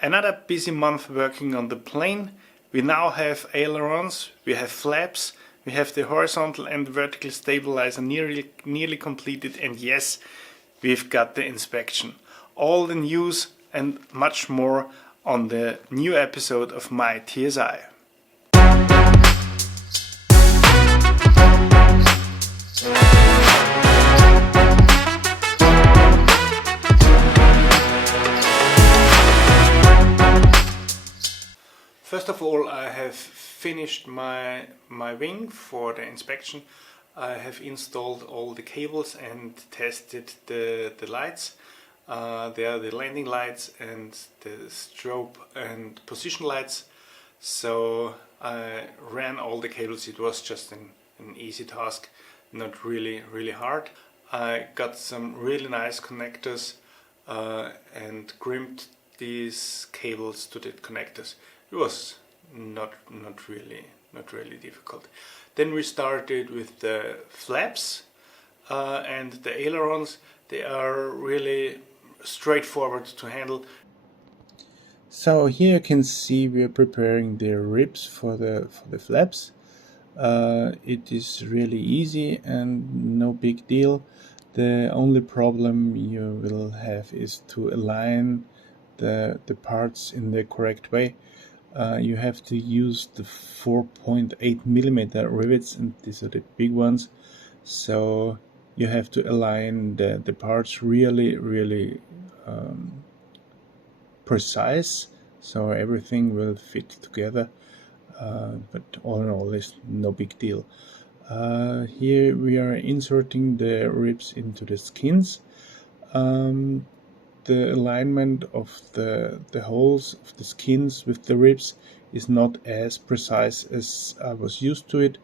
Another busy month working on the plane. We now have ailerons, we have flaps, we have the horizontal and vertical stabilizer nearly completed, and yes, we've got the inspection. All the news and much more on the new episode of my TSI. First of all, I have finished my wing for the inspection. I have installed all the cables and tested the lights. They are the landing lights and the strobe and position lights. So I ran all the cables. It was just an easy task, not really hard. I got some really nice connectors and crimped these cables to the connectors. It was not really difficult. Then we started with the flaps and the ailerons. They are really straightforward to handle. So here you can see we are preparing the ribs for the flaps. It is really easy and no big deal. The only problem you will have is to align the parts in the correct way. You have to use the 4.8mm rivets, and these are the big ones, so you have to align the parts really precise, so everything will fit together, but all in all it's no big deal. Here we are inserting the ribs into the skins. The alignment of the holes of the skins with the ribs is not as precise as I was used to it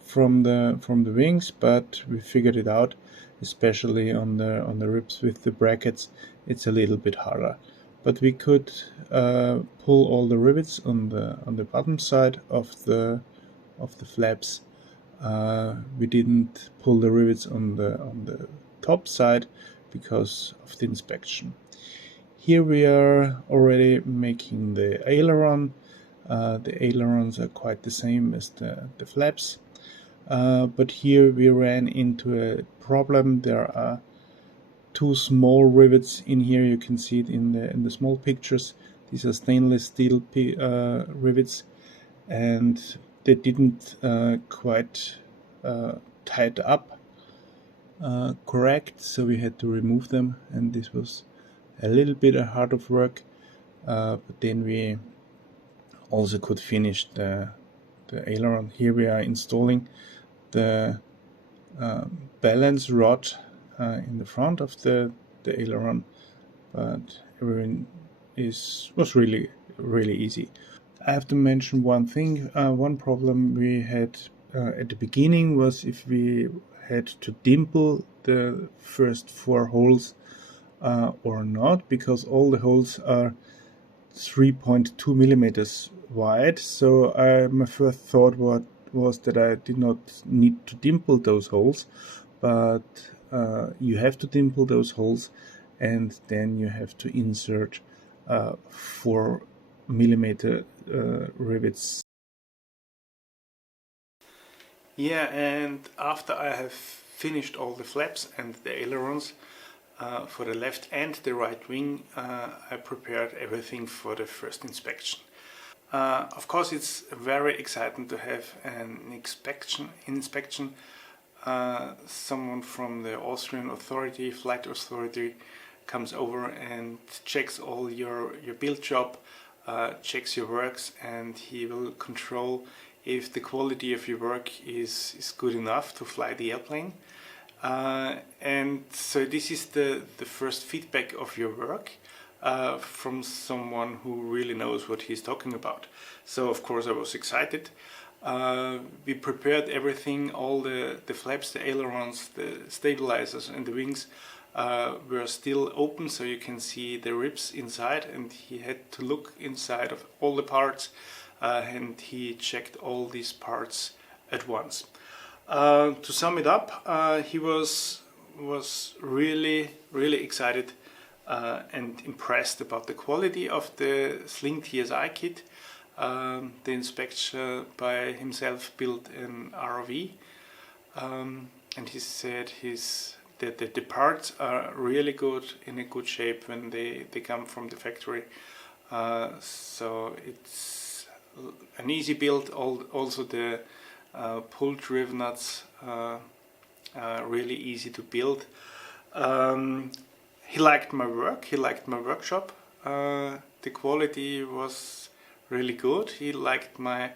from the wings, but we figured it out. Especially on the ribs with the brackets, it's a little bit harder. But we could pull all the rivets on the bottom side of the flaps. We didn't pull the rivets on the top side because of the inspection. Here we are already making the aileron. The ailerons are quite the same as the flaps, but here we ran into a problem. There are two small rivets in here. You can see it in the small pictures. These are stainless steel rivets, and they didn't quite tied up correct, so we had to remove them, and this was a little bit hard of work, but then we also could finish the aileron. Here we are installing the balance rod in the front of the aileron, but everything was really easy. I have to mention one thing. One problem we had at the beginning was if we had to dimple the first 4 holes or not, because all the holes are 3.2mm wide. So my first thought was that I did not need to dimple those holes, but you have to dimple those holes, and then you have to insert 4mm rivets. Yeah, and after I have finished all the flaps and the ailerons for the left and the right wing, I prepared everything for the first inspection. Of course, it's very exciting to have an inspection. Someone from the Austrian authority, flight authority, comes over and checks all your build job, checks your works, and he will control if the quality of your work is good enough to fly the airplane. And so this is the first feedback of your work from someone who really knows what he's talking about. So of course I was excited. We prepared everything, all the flaps, the ailerons, the stabilizers and the wings were still open, so you can see the ribs inside, and he had to look inside of all the parts, and he checked all these parts at once. To sum it up, he was really excited and impressed about the quality of the Sling TSI kit. The inspector by himself built an ROV, and he said that the parts are really good, in a good shape when they come from the factory. So it's an easy build. Also the pull drive nuts are really easy to build. He liked my work, he liked my workshop. The quality was really good. He liked my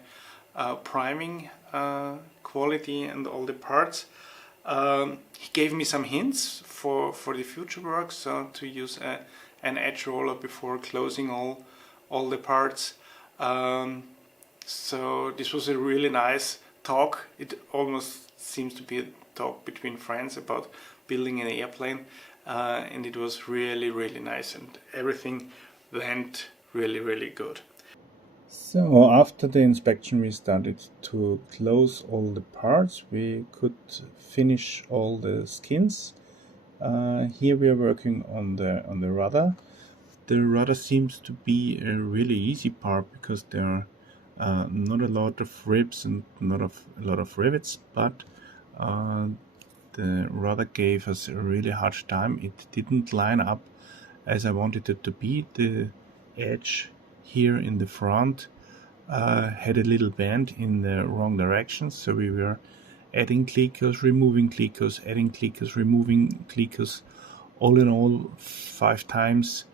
priming quality and all the parts. He gave me some hints for the future work, so to use an edge roller before closing all the parts. So this was a really nice talk. It almost seems to be a talk between friends about building an airplane, and it was really nice, and everything went really good. So after the inspection we started to close all the parts. We could finish all the skins. Here we are working on the rudder. The rudder seems to be a really easy part because there are not a lot of ribs and not a lot of rivets, but the rudder gave us a really hard time. It didn't line up as I wanted it to be. The edge here in the front had a little bend in the wrong direction, so we were adding clickers, removing clickers, adding clickers, removing clickers, all in all 5 times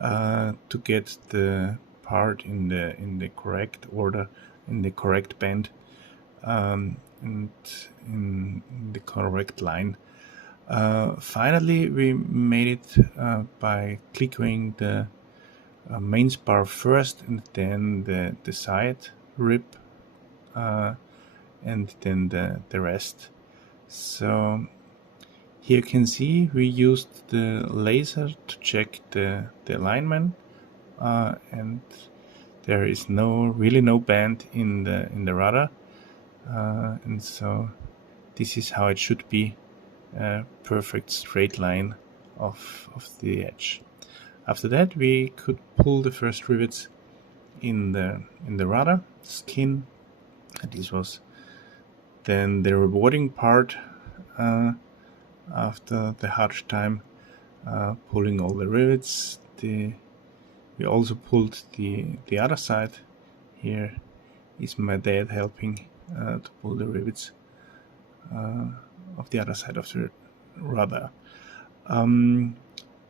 to get the part in the correct order, in the correct bend, and in the correct line. Finally we made it by clicking the main spar first, and then the side rib, and then the rest. So here you can see we used the laser to check the alignment, and there is really no bend in the rudder, and so this is how it should be, a perfect straight line of the edge. After that we could pull the first rivets in the rudder skin, and this was then the rewarding part after the hard time pulling all the rivets. We also pulled the other side. Here is my dad helping to pull the rivets of the other side of the rudder.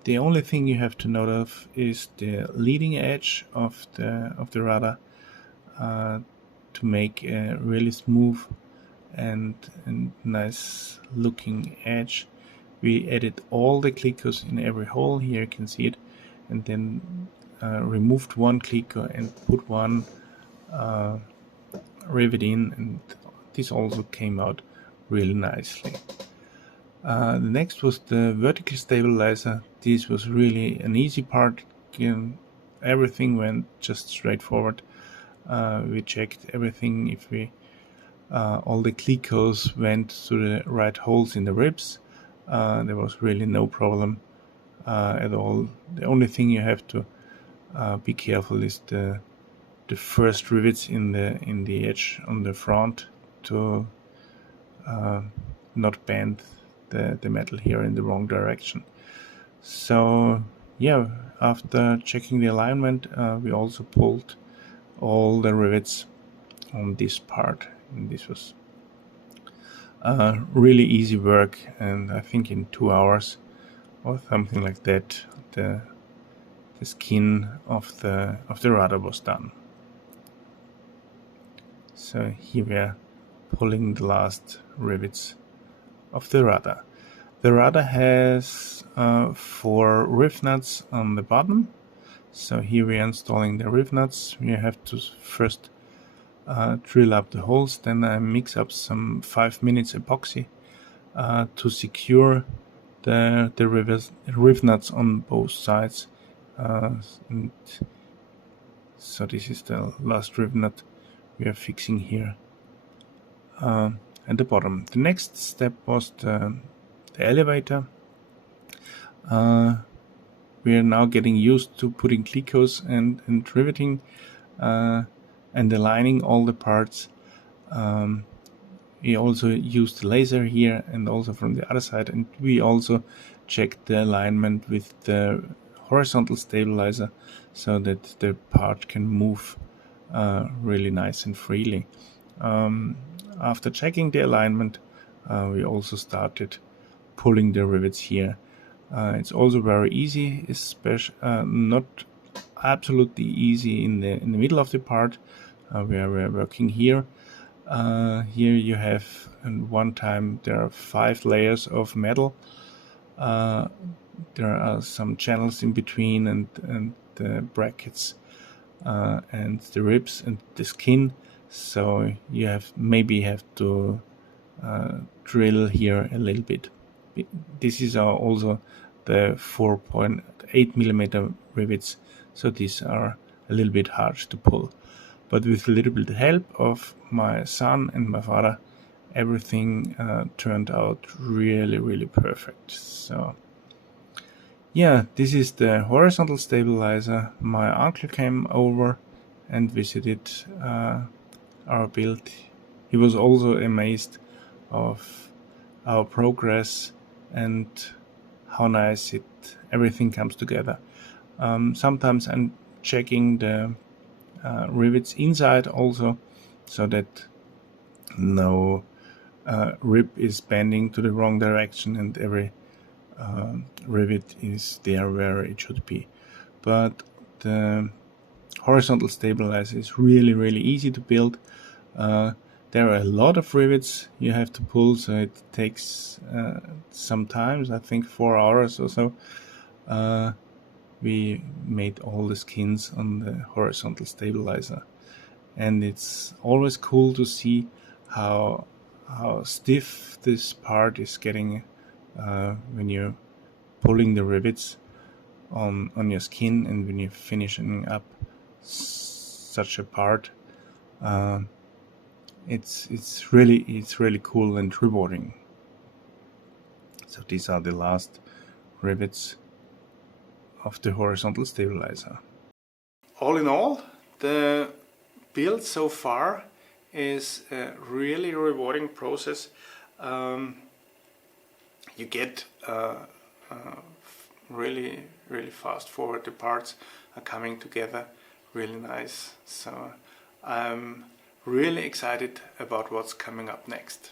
The only thing you have to note of is the leading edge of the rudder, to make a really smooth and nice looking edge. We added all the clickers in every hole. Here you can see it, and then removed one clicker and put one rivet in, and this also came out really nicely. The next was the vertical stabilizer. This was really an easy part. Everything went just straightforward. We checked everything, if all the clickers went to the right holes in the ribs. There was really no problem at all. The only thing you have to be careful is the first rivets in the edge on the front to not bend the metal here in the wrong direction. So yeah, after checking the alignment, we also pulled all the rivets on this part, and this was really easy work, and I think in 2 hours or something like that the skin of the rudder was done. So here we are pulling the last rivets of the rudder. The rudder has 4 riv nuts on the bottom. So here we are installing the riv nuts. We have to first drill up the holes, then I mix up some 5 minutes epoxy to secure the riv nuts on both sides. And so this is the last riv nut we are fixing here at the bottom. The next step was the elevator. we are now getting used to putting clicos and riveting and aligning all the parts. We also used the laser here and also from the other side, and we also checked the alignment with the horizontal stabilizer so that the part can move really nice and freely. After checking the alignment, we also started pulling the rivets here. It's also very easy, especially not absolutely easy in the middle of the part where we're working here. Here you have, and one time there are 5 layers of metal. There are some channels in between, and the brackets and the ribs and the skin. So you have to drill here a little bit. This is also the 4.8 millimeter rivets, so these are a little bit hard to pull. But with a little bit of help of my son and my father, everything turned out really perfect. So yeah, this is the horizontal stabilizer. My uncle came over and visited our build. He was also amazed of our progress and how nice everything comes together. Sometimes I'm checking the rivets inside also, so that no rib is bending to the wrong direction and every rivet is there where it should be. But the horizontal stabilizer is really easy to build. There are a lot of rivets you have to pull, so it takes some time, I think 4 hours or so. We made all the skins on the horizontal stabilizer, and it's always cool to see how stiff this part is getting when you're pulling the rivets on your skin, and when you're finishing up such a part. It's really cool and rewarding. So these are the last rivets of the horizontal stabilizer. All in all, the build so far is a really rewarding process. You get really fast forward. The parts are coming together really nice. So I'm really excited about what's coming up next.